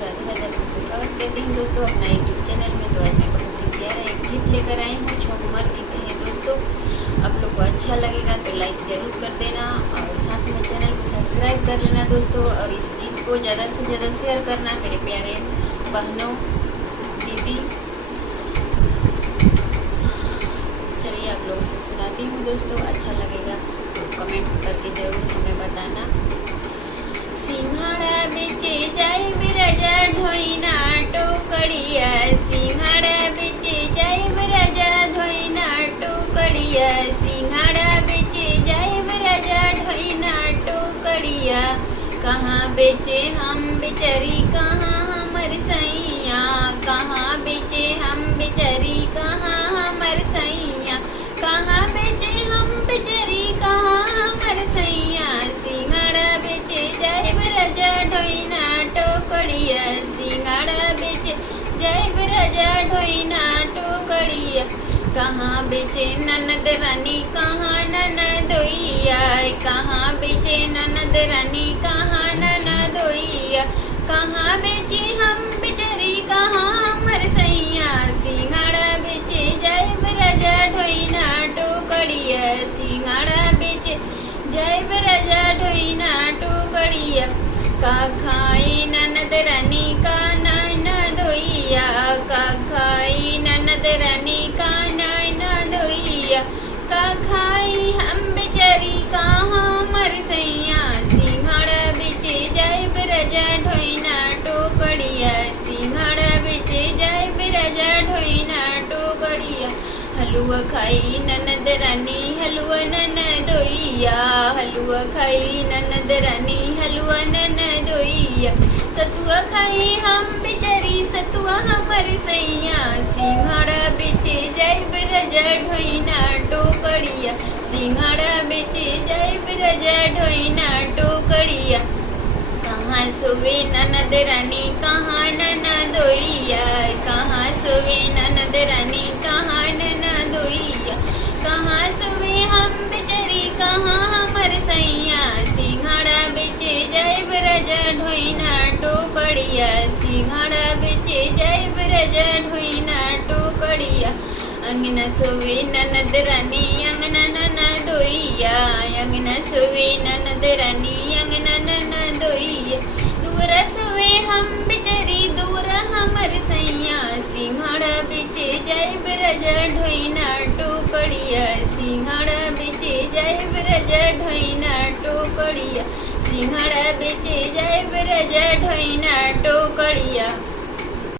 राधे राधे, आप सबको स्वागत करते हैं दोस्तों अपना यूट्यूब चैनल में। तो आज मैं बहुत ही प्यारा एक गीत लेकर आई हूँ, झूमर गीत है दोस्तों। आप लोग को अच्छा लगेगा तो लाइक ज़रूर कर देना और साथ में चैनल को सब्सक्राइब कर लेना दोस्तों। और इस गीत को ज़्यादा से ज़्यादा शेयर करना मेरे प्यारे बहनों, दीदी। चलिए आप लोगों से सुनाती हूँ दोस्तों, अच्छा लगेगा तो कमेंट करके ज़रूर हमें बताना। सिंघाड़ा बेचे जाए बिराजा ढोइना टोकड़िया, सिंघाड़ा बेचे जाए बिराजा ढोइना टोकड़िया, सिंघाड़ा बेचे जाए बिराजा ढोइना टोकड़िया। कहाँ बेचे हम बेचारी कहाँ हमर सैया, कहाँ बेचे हम बेचारी कहाँ हमर सैया, कहाँ बेचे हम बेचारी कहाँ हमर सैया। सिंघाड़ा बेचे जाए बिराजा ढोइना टोकड़िया, सिंघाड़ा बेचे जाए बिराजा ढोइना टोकड़िया। कहाँ बेचे ननद रानी कहाँ ननदोइया, कहाँ बेचे ननद रानी कहाँ ननदोइया, कहाँ बेचे हम बेचारी कहाँ हमर सैया। सिंघाड़ा बेचे जाए बिराजा ढोइना टोकड़िया, सिंघाड़ा बेचे जाए बिराजा ढोइना टोकड़िया। का खाई ननद रानी का ननदोइया, का खाई ननद रानी का ननदोइया, का खाई हम बेचारी कहाँ हमर सैया। सिंघाड़ा बेचे जाए बिराजा ढोइना टोकड़िया, सिंघाड़ा बेचे जाए बिराजा ढोइना टोकड़िया। हलुआ खाई ननद रानी हलुआ ननदोइया, हलुआ खाई ननद रानी हलुआ ननदोइया। सतुआ खाई हम बेचारी सतुआ हमर सैया। सिंघाड़ा बेचे जाए बिराजा ढोइना टोकड़िया, सिंघाड़ा बेचे जाए बिराजा ढोइना टोकड़िया। कहाँ सोवे ननद रानी कहाँ ननदोइया, कहाँ सोवे ननद रानी कहाँ ननदोइया, कहाँ सोवे हम बेचारी कहाँ हमर सैया। सिंघाड़ा बेचे जाए बिराजा ढोइना टोकड़िया, सिंघाड़ा बेचे जाए बिराजा ढोइना टोकड़िया। अंगना सोवे ननद रानी अंगना ननदोइया, अंगना सोवे ननद रानी अंगना ननदोइया। दूरा सोवे हम बेचारी दूरा हमर सैया। सिंघाड़ा बेचे जाए बिराजा ढोइना टोकड़िया, सिंघाड़ा बेचे जाए बिराजा ढोइना टोकड़िया, सिंघाड़ा बेचे जाए बिराजा ढोइना